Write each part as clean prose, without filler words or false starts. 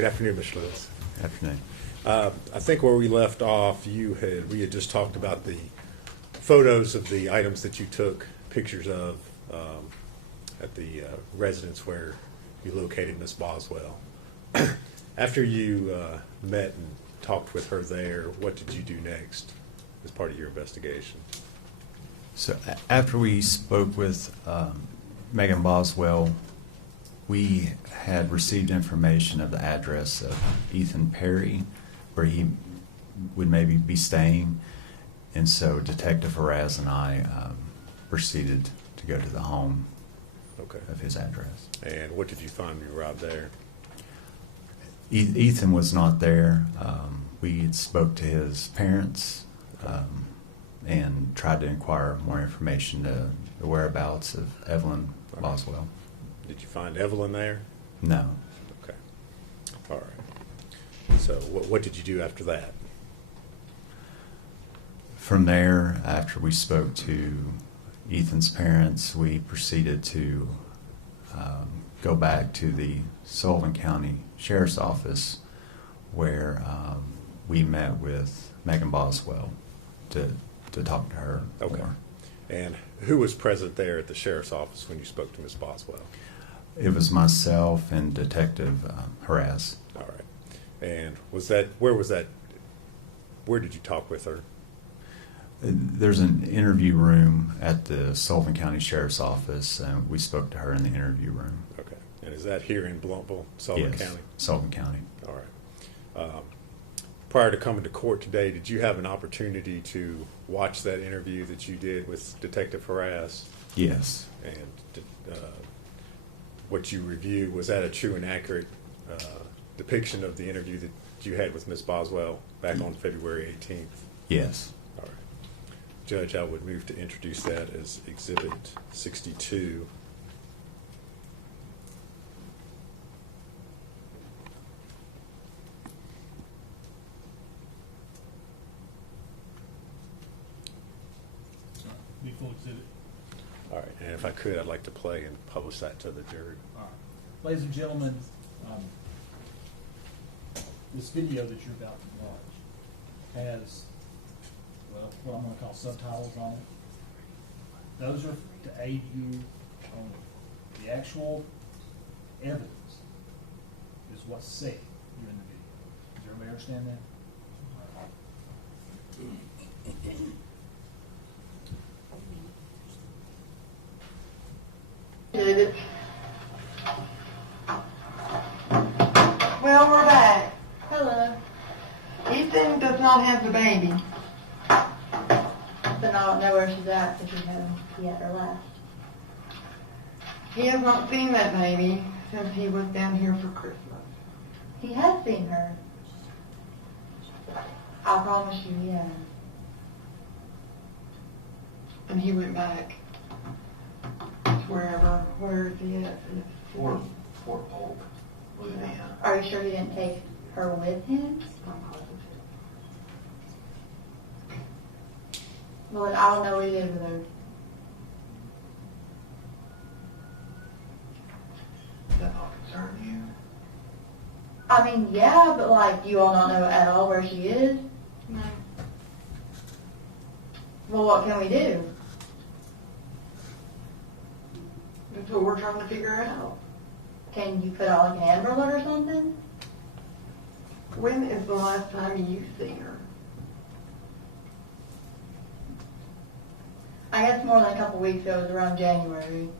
Good afternoon, Mr. Lewis. Afternoon. I think where we left off, we had just talked about the photos of the items that you took pictures of at the residence where you located Miss Boswell. After you met and talked with her there, what did you do next as part of your investigation? So after we spoke with Megan Boswell, we had received information of the address of Ethan Perry, where he would maybe be staying, and so Detective Faraz and I proceeded to go to the home of his address. And what did you find when you arrived there? Ethan was not there. We had spoke to his parents and tried to inquire more information to the whereabouts of Evelyn Boswell. Did you find Evelyn there? No. Okay. All right. So what did you do after that? From there, after we spoke to Ethan's parents, we proceeded to go back to the Sullivan County Sheriff's Office, where we met with Megan Boswell to talk to her more. And who was present there at the Sheriff's Office when you spoke to Ms. Boswell? It was myself and Detective Faraz. All right. And where did you talk with her? There's an interview room at the Sullivan County Sheriff's Office, and we spoke to her in the interview room. Okay. And is that here in Blumpville, Sullivan Yes, County? Sullivan County. All right. Prior to coming to court today, did you have an opportunity to watch that interview that you did with Detective Faraz? Yes. And what you reviewed, was that a true and accurate depiction of the interview that you had with Ms. Boswell back on February 18th? Yes. All right. Judge, I would move to introduce that as Exhibit 62. Full exhibit. All right, and if I could, I'd like to play and publish that to the jury. All right. Ladies and gentlemen, this video that you're about to watch has, well, what I'm going to call subtitles on it. Those are to aid you on the actual evidence is what's said here in the video. Does everybody understand that? Well, we're back. Hello. Ethan does not have the baby. But I don't know where she's at because she hasn't yet or left. He has not seen that baby since he was down here for Christmas. He has seen her. I promise you, yeah. And he went back to where is he at? Fort Polk, Louisiana. Are you sure he didn't take her with him? I'm positive. Well, then I don't know what he did with her. Does that not concern you? I mean, yeah, but like, you all not know at all where she is? No. Well, what can we do? That's what we're trying to figure out. Can you put out like an Amber Alert or something? When is the last time you've seen her? I guess more than a couple weeks ago. It was around January.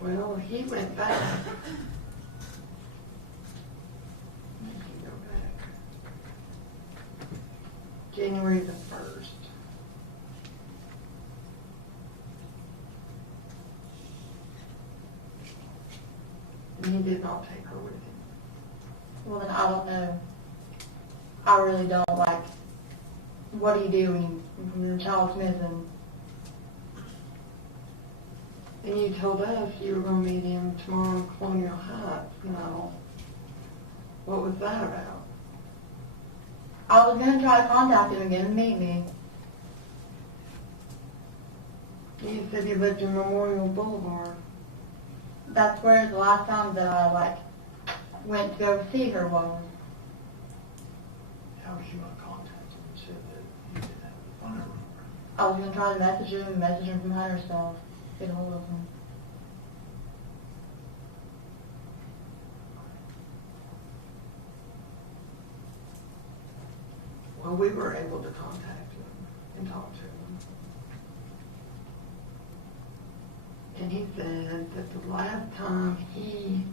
Well, he went back. Let me go back. January the 1st. And he did not take her with him. Well, then I don't know. I really don't. Like, what do you do when your child's missing? And you told us you were going to meet him tomorrow in Colonial Heights. No. What was that about? I was going to try to contact him and get him to meet me. You said you lived in Memorial Boulevard. That's where the last time that I, like, went to go see her was. How was you gonna contact him and said that you didn't have the phone number? I was gonna try to message him from Hunter's stuff, get a hold of him. Well, we were able to contact him and talk to him. And he said that the last time he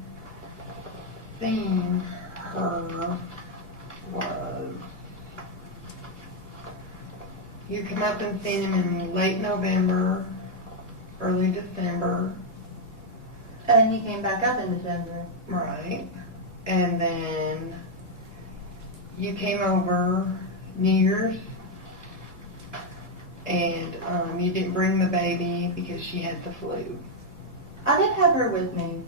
seen her was, you come up and seen him in late November, early December. And he came back up in December. Right. And then you came over New Year's, and you didn't bring the baby because she had the flu. I did have her with me.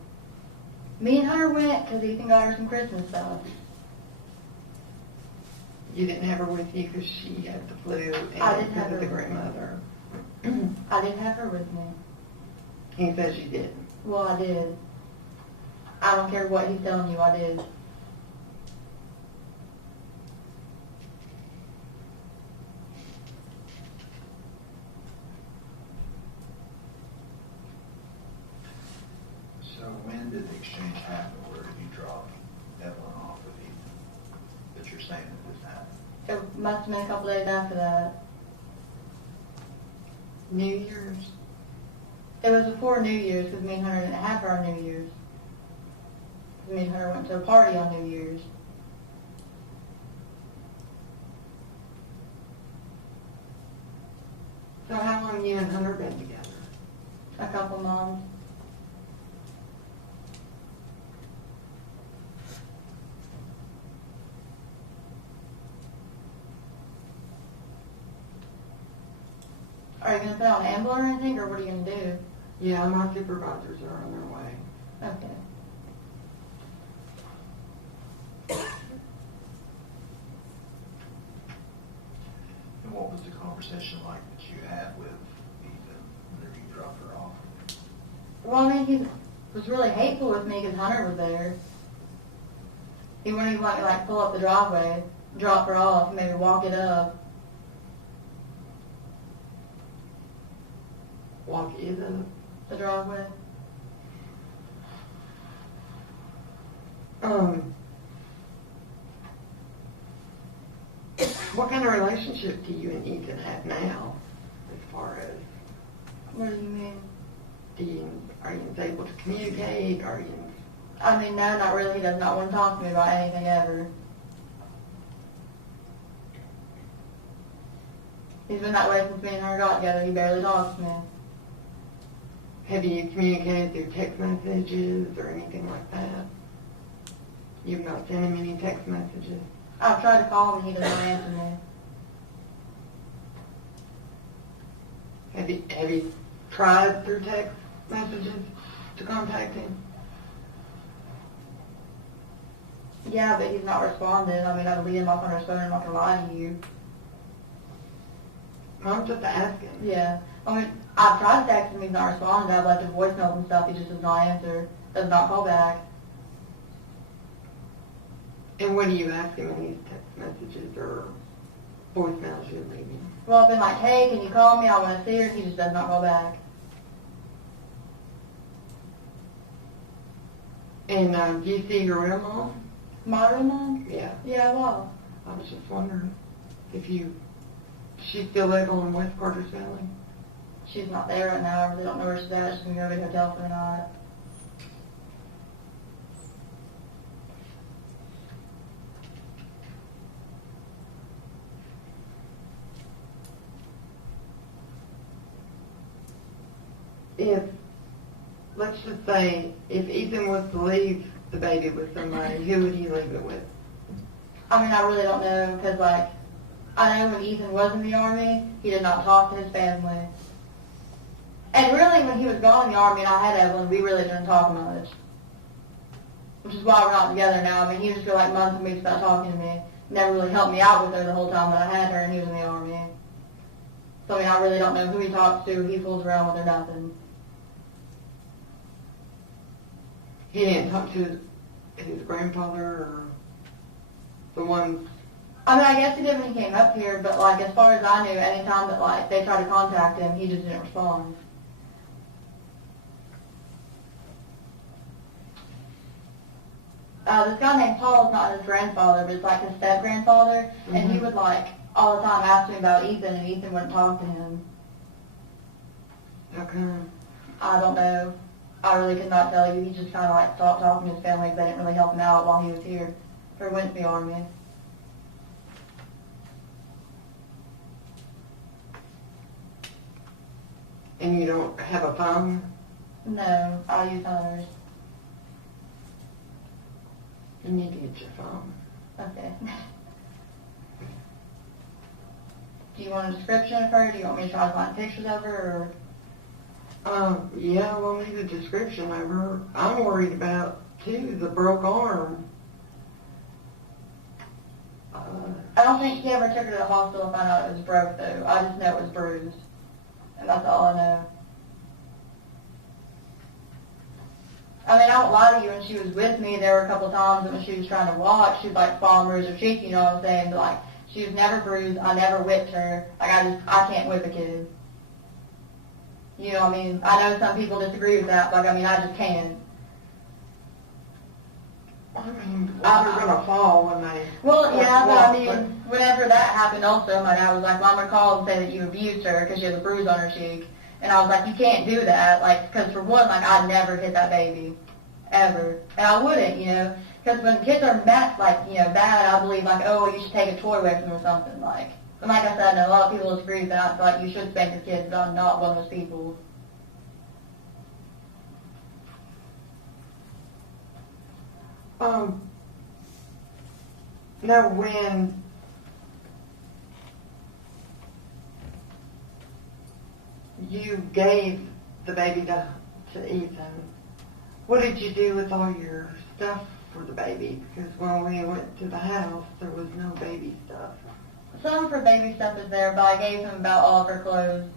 Me and Hunter went because Ethan got her some Christmas stuff. You didn't have her with you because she had the flu and I didn't have because of the her. grandmother. I didn't have her with me. He says you didn't. Well, I did. I don't care what he's telling you, I did. So when did the exchange happen? Where did you drop Evelyn off with Ethan? That you're saying that this happened? It must have been a couple days after that. New Year's. It was before New Year's because me and Hunter didn't have her on New Year's. 'Cause me and Hunter went to a party on New Year's. So how long you and Hunter been together? A couple months. Are you going to put out an ambulance or anything, or what are you going to do? Yeah, my supervisors are on their way. Okay. And what was the conversation like that you had with Ethan whenever you dropped her off? Well, I mean, he was really hateful with me because Hunter was there. He wouldn't even let me, like, pull up the driveway, drop her off, and maybe walk it up. Walk is The driveway. What kind of relationship do you and Ethan have now, as far as, What do you mean? are you able to communicate, are you? I mean, no, not really. He does not want to talk to me about anything ever. He's been that way since me and her got together. He barely talks to me. Have you communicated through text messages or anything like that? You've not sent him any text messages? I've tried to call him and he does not answer me. Have you tried through text messages to contact him? Yeah, but he's not responding. I mean, I delete him off on his phone. I'm not going to lie to you. I'm just asking. Yeah. I mean, I've tried to text him. He's not responding. I've left him voicemails and stuff. He just does not answer. Does not call back. And what do you ask him in these text messages or voicemails you're leaving? Well, I've been like, hey, can you call me? I want to see her. He just does not call back. And do you see your real mom? My real mom? Yeah. Yeah, well. I was just wondering if she's still living in West Carter's Valley. She's not there right now. I really don't know where she's at. She's going to go to the hotel for the night. Let's just say, if Ethan was to leave the baby with somebody, who would he leave it with? I mean, I really don't know because, like, I know when Ethan was in the Army, he did not talk to his family. And really, when he was gone in the Army and I had Evelyn, we really didn't talk much. Which is why we're not together now. I mean, he just for like months and weeks without talking to me. Never really helped me out with her the whole time that I had her and he was in the Army. So, I mean, I really don't know who he talks to, who he fools around with or nothing. He didn't talk to his grandfather or the one. I mean, I guess he did when he came up here, but like as far as I knew, anytime that like they tried to contact him, he just didn't respond. This guy named Paul is not his grandfather, but it's like his step grandfather, and he would like all the time ask me about Ethan, and Ethan wouldn't talk to him. Okay. I don't know. I really could not tell you. He just kind of like stopped talking to his family because they didn't really help him out while he was here, or went to the army. And you don't have a phone? No, I use others. You need to get your phone. Okay. Do you want a description of her? Do you want me to try to find pictures of her? Yeah, we'll need a description of her. I'm worried about, too, the broke arm. I don't think he ever took her to the hospital and found out it was broke, though. I just know it was bruised. And that's all I know. I mean, I won't lie to you, when she was with me, there were a couple times that when she was trying to walk, she'd like fall and bruise her cheek, you know what I'm saying? But like, she was never bruised. I never whipped her. Like, I can't whip a kid. You know what I mean? I know some people disagree with that, but I mean, I just can't. I mean, they're gonna fall when they. Well, yeah, but I walk, mean, whenever that happened also, my dad was like, Mom, would call and say that you abused her because she has a bruise on her cheek. And I was like, you can't do that, like, because for one, like, I'd never hit that baby. Ever. And I wouldn't, you know, because when kids are bad, bad, I believe, like, oh, you should take a toy away from them or something, like. And like I said, I know a lot of people disagree, but I feel like you should spank your kids, but I'm not one of those people. Now when you gave the baby to Ethan, what did you do with all your stuff for the baby? Because when we went to the house, there was no baby stuff. Some of her baby stuff is there, but I gave him about all of her clothes.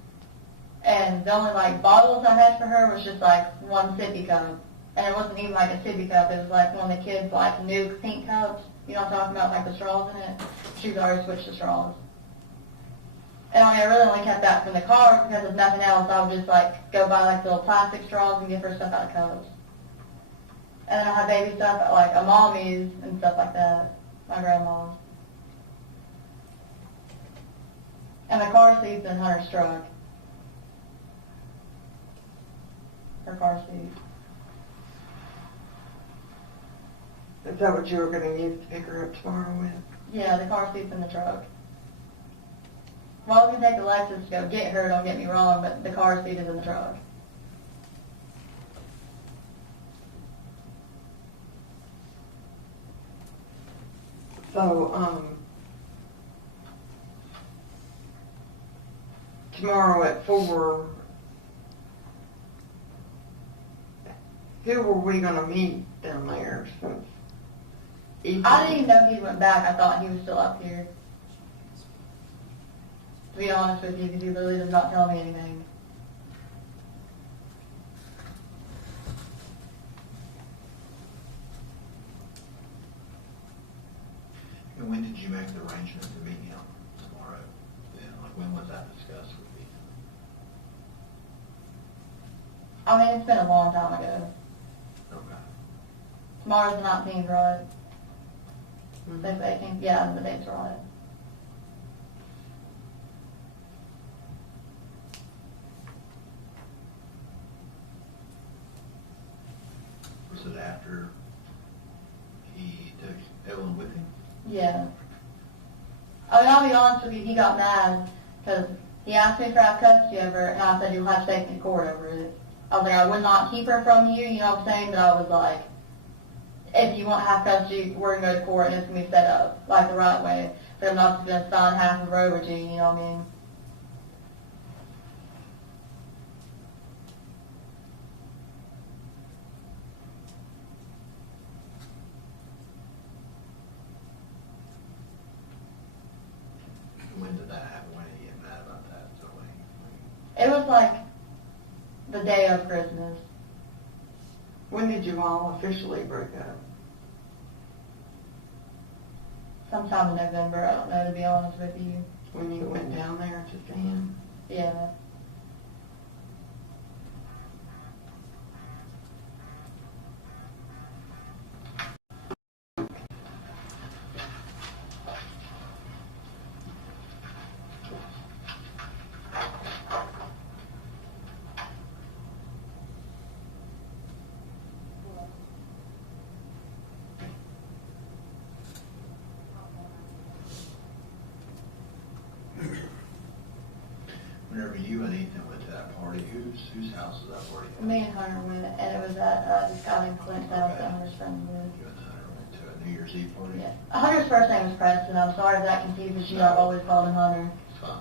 And the only, like, bottles I had for her was just, like, one sippy cup. And it wasn't even, like, a sippy cup. It was, like, one of the kids' like, new pink cups. You know what I'm talking about, like, the straws in it? She's already switched the straws. And, I mean, I really only kept that from the car because if nothing else, I would just, like, go buy, like, little plastic straws and give her stuff out of cups. And then I had baby stuff at, like, a mommy's and stuff like that. My grandma's. And the car seat's in Hunter's truck. Her car seat. Is that what you were going to use to pick her up tomorrow with? Yeah, the car seat's in the truck. Well, I was going to take Alexis to go get her, don't get me wrong, but the car seat is in the truck. So, tomorrow at 4, who were we going to meet down there since Ethan? I didn't even know he went back. I thought he was still up here. To be honest with you, because he really does not tell me anything. And when did you make the arrangement to meet him tomorrow? Then, like, when was that discussed with Ethan? I mean, it's been a long time ago. Okay. Tomorrow's the 19th, right? The 18th? Yeah, the date's right. Was it after he took Evelyn with him? Yeah. I mean, I'll be honest with you, he got mad because he asked me for have custody of her, and I said, you'll have to take me to court over it. I was like, I would not keep her from you, you know what I'm saying? But I was like, if you want to have custody, we're going to go to court, and it's going to be set up, like, the right way. So I'm not just going to sign half of her over to you, you know what I mean? When did that happen? When did he get mad about that? So It was like the day of Christmas. When did you all officially break up? Sometime in November, I don't know, to be honest with you. When you went down there to see him? Yeah. Whenever you and Ethan went to that party, whose house was that party at? Me and Hunter went, and it was at this guy named Clint's house that Hunter's friend with. You and Hunter went to a New Year's Eve party? Yeah. Hunter's first name was Preston. I'm sorry if that confuses you. I've always called him Hunter. It's fine.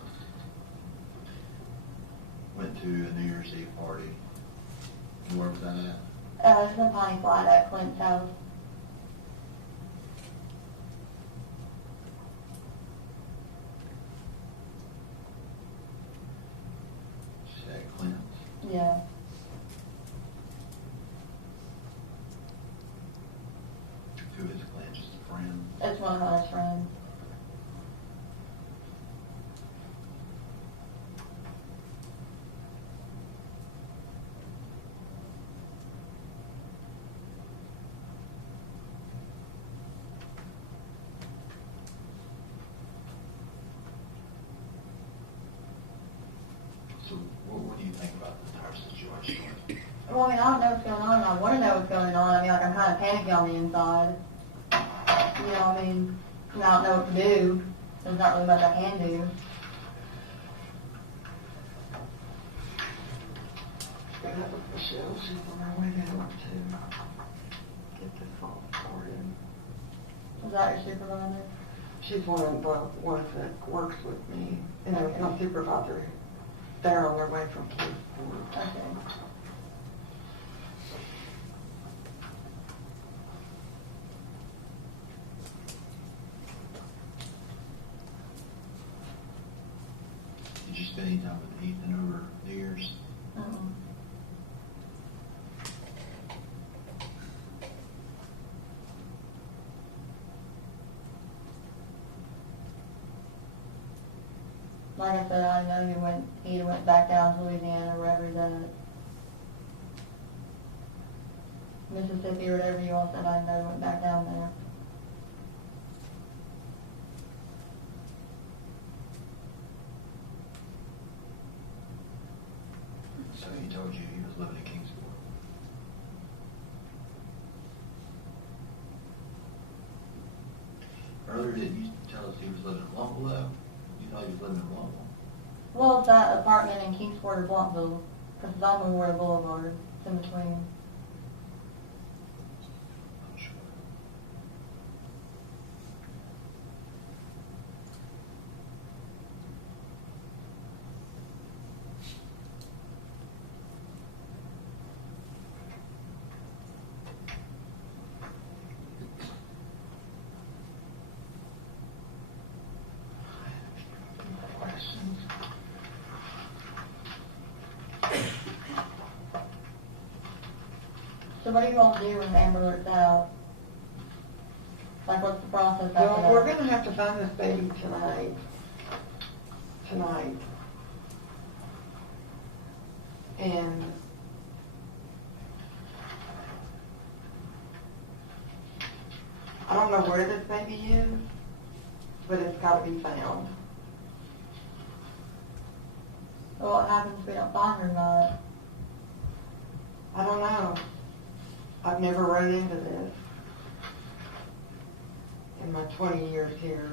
Went to a New Year's Eve party. And where was that at? It was in Piney Flat at Clint's house. She said Clint's. Yeah. Who is Clint? Just a friend? It's one of Hunter's friends. So what do you think about the entire situation? Well, I mean, I don't know what's going on, and I want to know what's going on. I mean, like, I'm kind of panicky on the inside. You know, I mean, I don't know what to do. There's not really much I can do. Got up with Michelle, she's on her way down to get this all started. Is that your supervisor? She's one of the ones that works with me, and my supervisor. They're on their way from Kingsport. Okay. Did you spend any time with Ethan over the years? Mm-mm. Like I said, I know he went back down to Louisiana or wherever he's at. Mississippi or whatever you all said, I know he went back down there. So he told you he was living in Kingsport. Earlier, didn't you tell us he was living in Lumpville? You thought he was living in Lumpville? Well, it's that apartment in Kingsport or Blumpville, because it's on Memorial Boulevard. It's in between. I'm sure. Questions? So what do you all do when Amber Alert's out? Like, what's the process after Well, that? we're gonna have to find this baby tonight. And I don't know where this baby is, but it's gotta be found. So what happens if we don't find her or not? I don't know. I've never run into this in my 20 years here.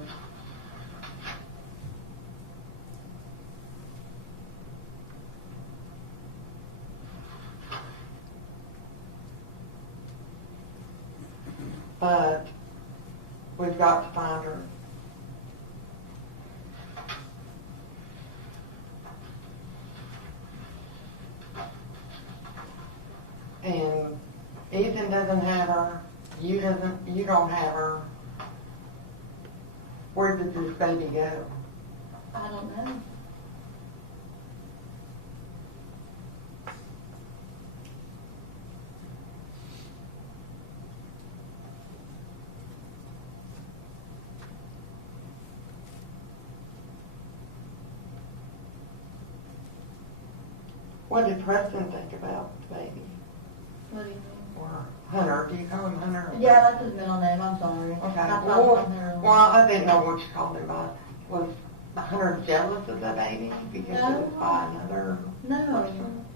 But we've got to find her. And Ethan doesn't have her. You don't have her. Where did this baby go? I don't know. What did Preston think about the baby? What do you mean? Or Hunter? Do you call him Hunter? Yeah, that's his middle name. I'm sorry. Okay. I thought Well, something earlier. well, I didn't know what you called him by. Was Hunter jealous of the baby because No. it was by another No. person?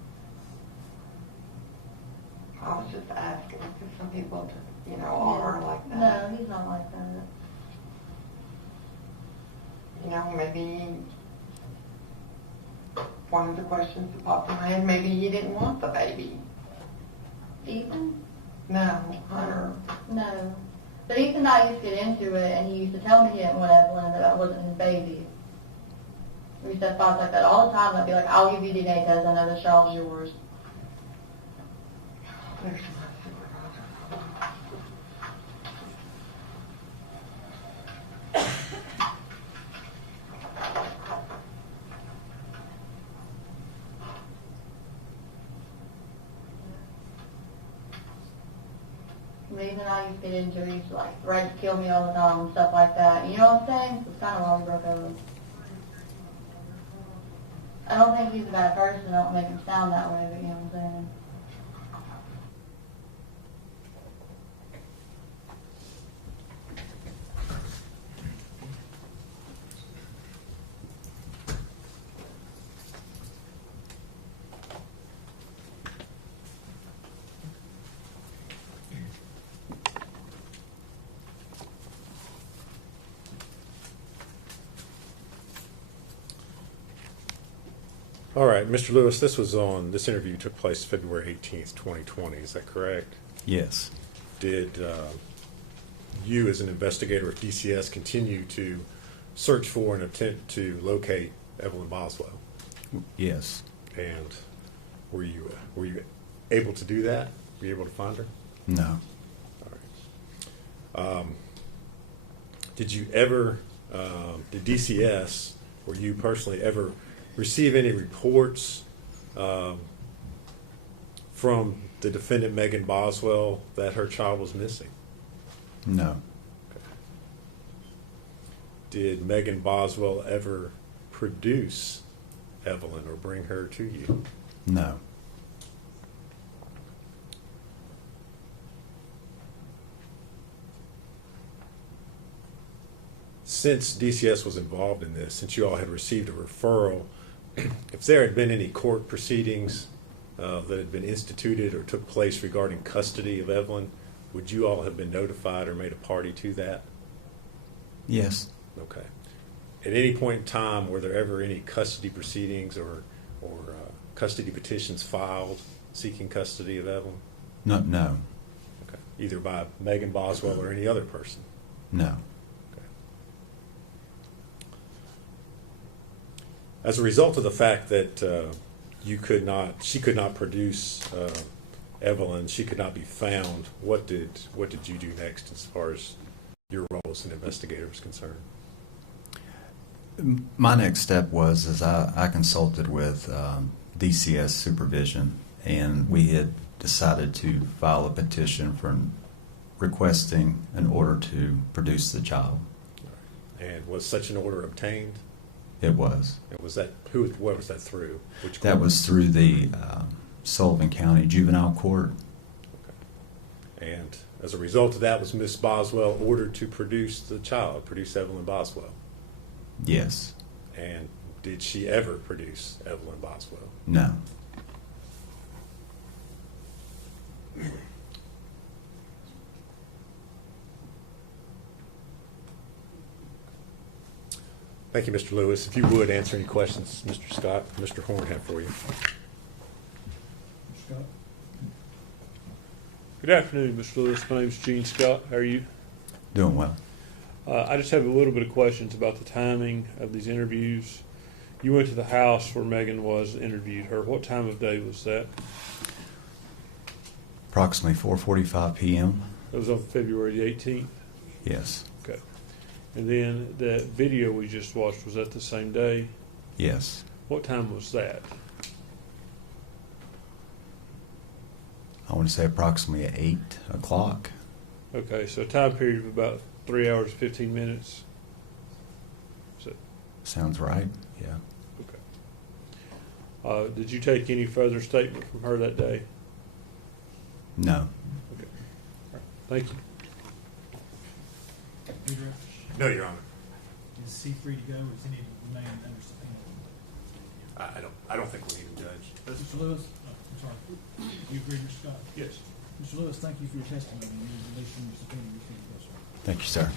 I was just asking because some people, you know, are like that. No, he's not like that. You know, maybe one of the questions that popped in my head, maybe he didn't want the baby. Ethan? No, Hunter. No. But Ethan and I used to get into it, and he used to tell me he didn't want Evelyn and that I wasn't his baby. We used to have fights like that all the time. I'd be like, I'll give you DNA test. I know this child's yours. There's my supervisor. But Ethan and I used to get into it. He used to like threaten to kill me all the time and stuff like that. You know what I'm saying? It's kind of why we broke up. I don't think he's a bad person. I don't make him sound that way, but you know what I'm saying? All right, Mr. Lewis, this interview took place February 18th, 2020. Is that correct? Yes. Did you, as an investigator of DCS, continue to search for and attempt to locate Evelyn Boswell? Yes. And were you able to do that? Were you able to find her? No. All right. Did you ever, did DCS, or you personally ever receive any reports from the defendant Megan Boswell that her child was missing? No. Okay. Did Megan Boswell ever produce Evelyn or bring her to you? No. Since DCS was involved in this, since you all had received a referral, if there had been any court proceedings that had been instituted or took place regarding custody of Evelyn, would you all have been notified or made a party to that? Yes. Okay. At any point in time, were there ever any custody proceedings or custody petitions filed seeking custody of Evelyn? No. No. Okay. Either by Megan Boswell or any other person? No. As a result of the fact that she could not produce Evelyn, she could not be found, what did you do next as far as your role as an investigator was concerned? My next step was I consulted with DCS supervision, and we had decided to file a petition for requesting an order to produce the child. And was such an order obtained? It was. And was that what was that through? Which That court? was through the Sullivan County Juvenile Court. Okay. And as a result of that, was Miss Boswell ordered to produce the child, produce Evelyn Boswell? Yes. And did she ever produce Evelyn Boswell? No. Thank you, Mr. Lewis. If you would answer any questions, Mr. Scott, Mr. Horn have for you. Scott? Good afternoon, Mr. Lewis. My name is Gene Scott. How are you? Doing well. I just have a little bit of questions about the timing of these interviews. You went to the house where Megan was and interviewed her. What time of day was that? Approximately 4:45 p.m. It was on February the 18th? Yes. Okay. And then that video we just watched, was that the same day? Yes. What time was that? I want to say approximately at 8 o'clock. Okay, so a time period of about 3 hours, 15 minutes. Is that, Sounds right. Yeah. Did you take any further statement from her that day? No. Okay. All right. Thank you. Pedro, No, Your Honor. is he free to go, or does he need to remain under subpoena? I don't think we need him, Judge. Mr. Lewis, I'm sorry, you agree, Mr. Scott? Yes. Mr. Lewis, thank you for your testimony, and you released from your subpoena, you can go, sir. Thank you, sir.